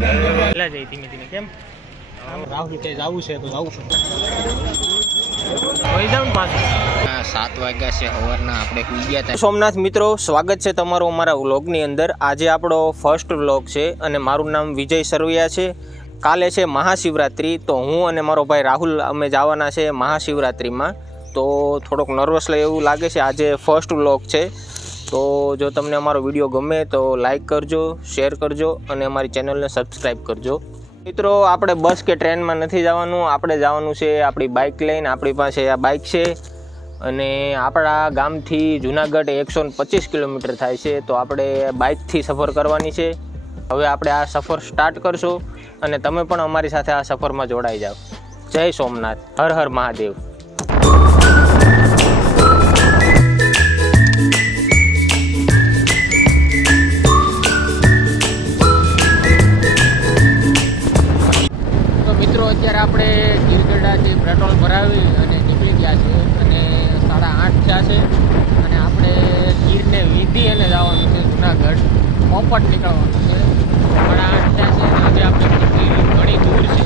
પહેલા જઈ ધીમે ધીમે કેમ રાહુલ કે જવું છે તો જવું છું હોઈ જાવ પાછું 7 વાગ્યા છે સવારના આપણે ઉઈ ગયા હતા. સોમનાથ મિત્રો, સ્વાગત છે તમારું અમારા વ્લોગની અંદર. આજે આપણો ફર્સ્ટ વ્લોગ છે અને મારું નામ વિજય સરવૈયા છે. કાલે છે મહાશિવરાત્રિ, તો હું અને મારો ભાઈ રાહુલ અમે જવાના છે મહાશિવરાત્રિમાં. તો થોડોક નર્વસ એવું લાગે છે. આજે ફર્સ્ટ વ્લોગ છે, તો જો તમને અમારો વિડીયો ગમે તો લાઈક કરજો, શેર કરજો અને અમારી ચેનલને સબસ્ક્રાઈબ કરજો. મિત્રો, આપણે બસ કે ટ્રેનમાં નથી જવાનું, આપણે જવાનું છે આપણી બાઇક લઈને. આપણી પાસે આ બાઇક છે અને આપણા ગામથી જુનાગઢ 125 કિલોમીટર થાય છે, તો આપણે બાઇકથી સફર કરવાની છે. હવે આપણે આ સફર સ્ટાર્ટ કરશું અને તમે પણ અમારી સાથે આ સફરમાં જોડાઈ જાઓ. જય સોમનાથ, હર હર મહાદેવ. અત્યારે આપણે ગીરગઢાથી પેટ્રોલ ભરાવી અને નીકળી ગયા છે અને 8:30 થયા છે અને આપણે ગીરને વીંધી અને જવાનું છે જુનાગઢ. મોપટ નીકળવાનું છે. 8:30 થયા છે અને આજે આપણે ગીર ઘણી દૂર છે.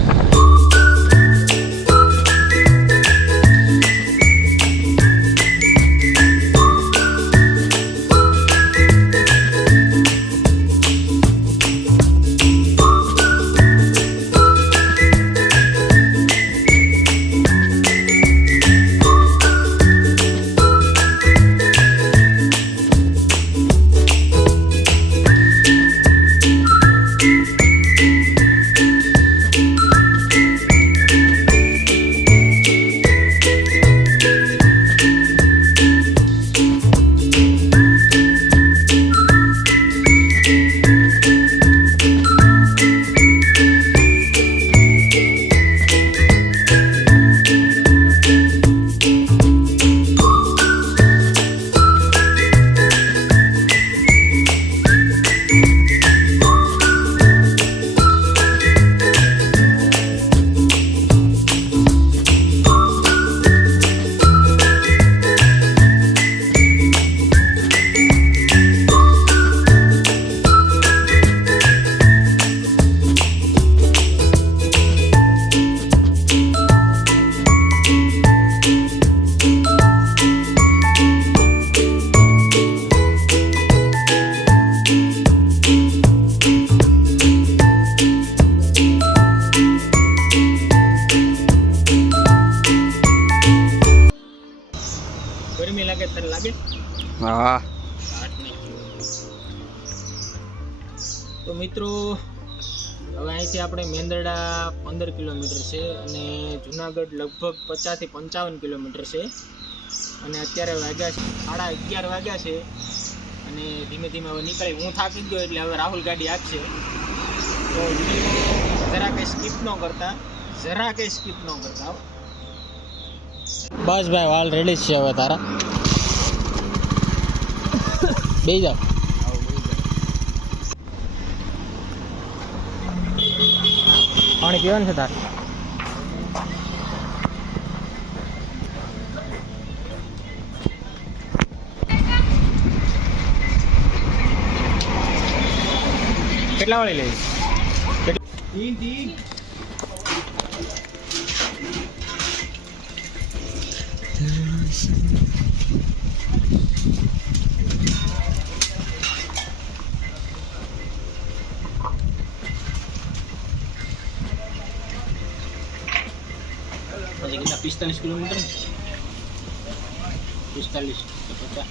ગરમી લાગે ત્યારે લાગે. હા. તો મિત્રો, હવે અહીંથી આપણે મેંદરડા 15 કિલોમીટર છે અને જુનાગઢ લગભગ 50 થી 55 કિલોમીટર છે અને અત્યારે વાગ્યા છે 11:30 વાગ્યા છે અને ધીમે ધીમે હવે નીકળી. હું થાકી ગયો એટલે હવે રાહુલ ગાડી આપશે. તો જરા કંઈ સ્કીપ ન કરતા. બસ ભાઈ, વાલ રેડી છે હવે તારા. બેસી જાઓ. પાણી પીવાનું છે તાર? કેટલા વાળી લઈશ? હજી કેટલા 45 કિલોમીટર? 45 તો 50.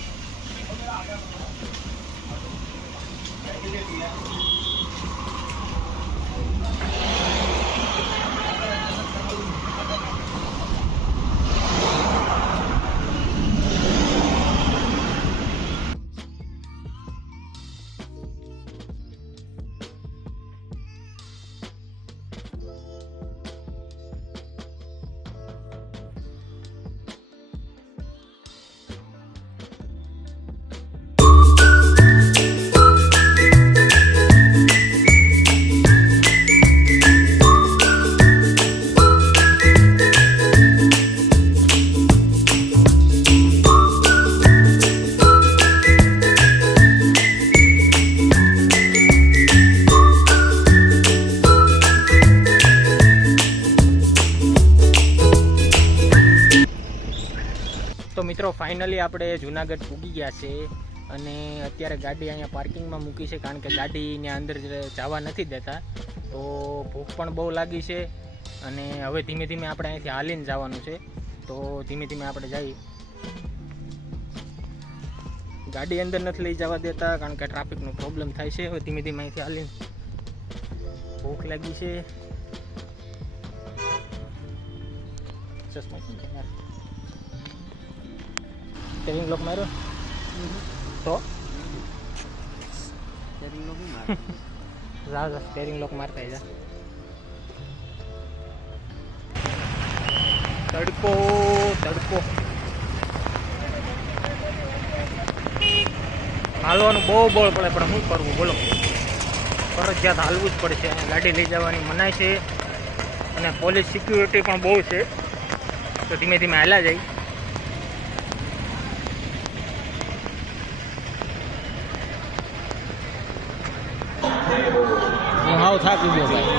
મિત્રો ફાઇનલી આપણે જુનાગઢ પૂગી ગયા છે અને અત્યારે ગાડી અહીંયા પાર્કિંગમાં મૂકી છે, કારણ કે ગાડીની અંદર જવા નથી દેતા. તો ભૂખ પણ બહુ લાગી છે અને હવે ધીમે ધીમે આપણે અહીંથી હાલીને જવાનું છે. તો ધીમે ધીમે આપણે જઈએ. ગાડી અંદર નથી લઈ જવા દેતા કારણ કે ટ્રાફિકનો પ્રોબ્લેમ થાય છે. હવે ધીમે ધીમે અહીંથી હાલીને, ભૂખ લાગી છે. સ્ટેરિંગ લોક માર્યો તો જા સ્ટેરિંગ લોક મારતા જા. તડકો તડકો, હાલવાનું બહુ બળ પડે, પણ શું કરવું બોલો, ફરજિયાત હાલવું જ પડશે. ગાડી લઈ જવાની મનાય છે અને પોલીસ સિક્યુરિટી પણ બહુ છે. તો ધીમે ધીમે હાલા જાય. હું હાવ થાકી ગયો ભાઈ.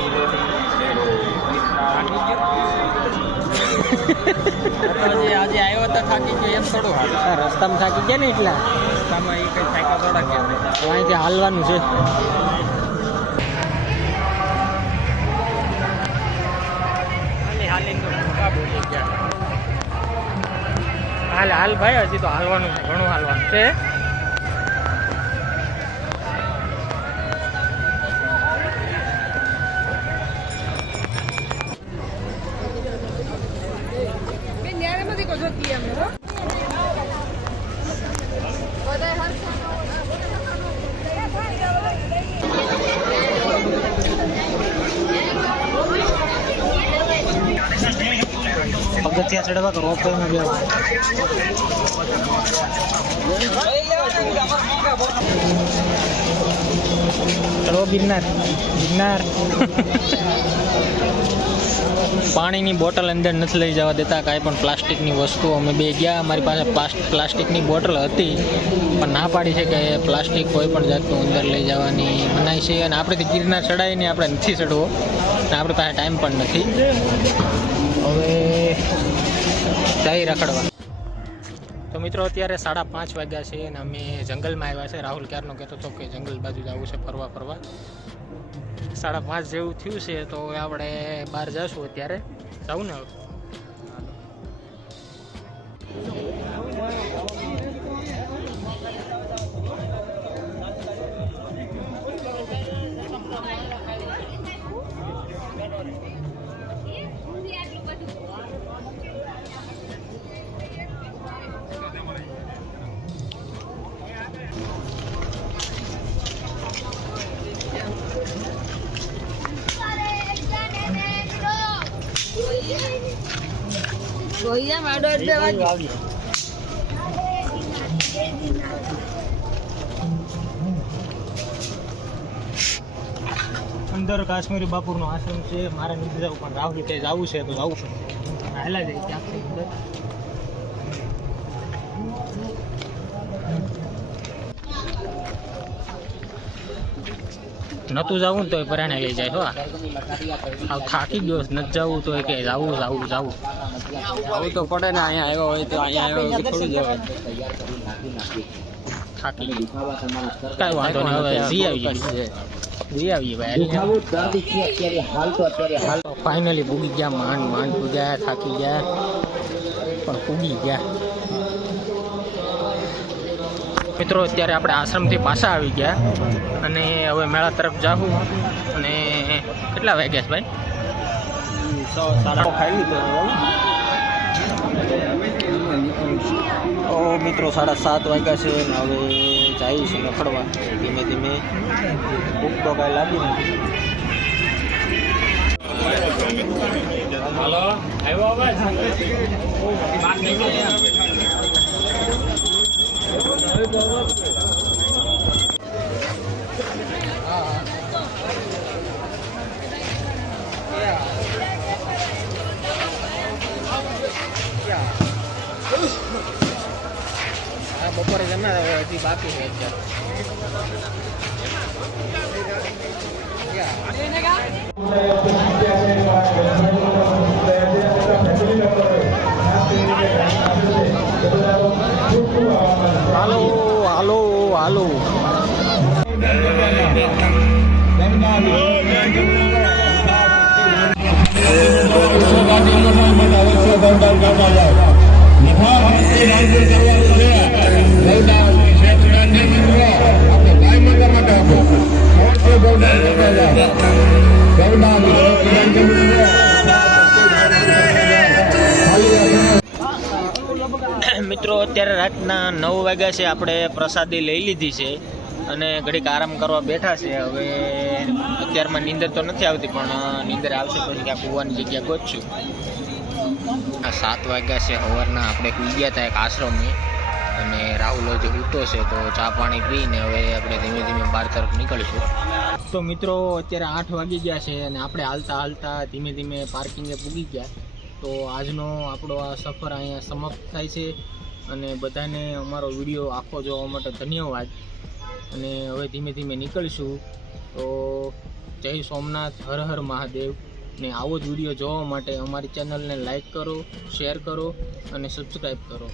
આજે આવ્યો તો થાકી ગયો એમ થોડું હાલ. રસ્તામાં થાકી ગયા ને એટલા રસ્તામાં એ કઈ થાક્યા થોડા કેમ અહીંથી હાલવાનું છે. હાલ હાલ ભાઈ, હજી તો હાલવાનું છે, ઘણું હાલવાનું છે. પગથિયા ચડવા તો રોપ માં બેવા. ચલો ગિરનાર ગિરનાર. પાણીની બોટલ અંદર નથી લઈ જવા દેતા, કાંઈ પણ પ્લાસ્ટિકની વસ્તુ. અમે બે ગયા, અમારી પાસે પ્લાસ્ટિકની બોટલ હતી પણ ના પાડી છે કે પ્લાસ્ટિક કોઈ પણ જાતનું અંદર લઈ જવાની મનાય છે. અને આપણેથી ગિરનાર ચડાવીને આપણે નથી ચડવો અને આપણી પાસે ટાઈમ પણ નથી. હવે જઈ રખડવા. તો મિત્રો અત્યારે 5:30 વાગ્યા છે અને અમે જંગલમાં આવ્યા છે. રાહુલ ક્યારનો કહેતો હતો કે જંગલ બાજુ જવું છે ફરવા. 5:30 જેવું થયું છે તો આપણે બહાર જઈશું. અત્યારે જવું ને હવે. અંદર કાશ્મીરી બાપુરનો આશ્રમ છે. મારે નથી જવું પણ રાહુલ કે જવું છે તો જવું છે. હાલા જાય ત્યાંથી અંદર. નતું જવું ને તો પરાણે લઈ જાય છો. આવ થાકી ગયો, નથી જવું તો કે જવું જવું જવું આવું તો પડે ને. અહીંયા આવ્યો હોય તો અહીંયા આવ્યો હોય થોડું જવાય. થાકી ગયું, કાંઈ વાંધો નહીં. હવે જી આવીએ ભાઈ. ફાઇનલી પૂગી ગયા, માંડ પૂગ્યા, થાકી ગયા પણ પૂગી ગયા. મિત્રો અત્યારે આપણે આશ્રમથી પાછા આવી ગયા અને હવે મેળા તરફ જાવું. અને કેટલા વાગ્યા છે ભાઈ? 7:30 ખાઈ લીધો. મિત્રો 7:30 વાગ્યા છે ને હવે જઈએ છીએ રખડવા ધીમે ધીમે. ભૂખ તો કાંઈ લાગી નથી. હાલો આવ્યો બપોરે જમ્યા, હજી બાકી છે અત્યારે. ગૌદાન કરવા જાઓ. મહા ભક્તિ રાજ્ય કરવાનું છે. ગૌદાન વિશેષ ગાંધી મિત્રો આપણે ગાય માતા માટે આપો. મોટે ગૌદાન કરવા જાઓ. ગૌદાન વિશેષ ગાંધી મિત્રો મિત્રો અત્યારે રાતના 9 વાગ્યા છે. આપણે પ્રસાદી લઈ લીધી છે અને ઘડીક આરામ કરવા બેઠા છે. હવે અત્યારમાં નીંદર તો નથી આવતી, પણ નીંદર આવશે તો ક્યાંક કૂવાની જગ્યા ગોતશું. 7 વાગ્યા છે સવારના. આપણે સુઈ ગયા હતા એક આશ્રમે અને રાહુલ જે ઉઠતો છે તો ચા પાણી પીને હવે આપણે ધીમે ધીમે બહાર તરફ નીકળીશું. તો મિત્રો અત્યારે 8 વાગી ગયા છે અને આપણે હાલતા હાલતા ધીમે ધીમે પાર્કિંગે પૂગી ગયા. તો આજનો આપણો આ સફર અહીંયા સમાપ્ત થાય છે અને બધાને અમારો વિડીયો આખો જોવા માટે ધન્યવાદ. અને હવે ધીમે ધીમે નીકળીશું. તો જય સોમનાથ, હર હર મહાદેવ. ને આવો જ વિડીયો જોવા માટે અમારી ચેનલને લાઈક કરો, શેર કરો અને સબસ્ક્રાઈબ કરો.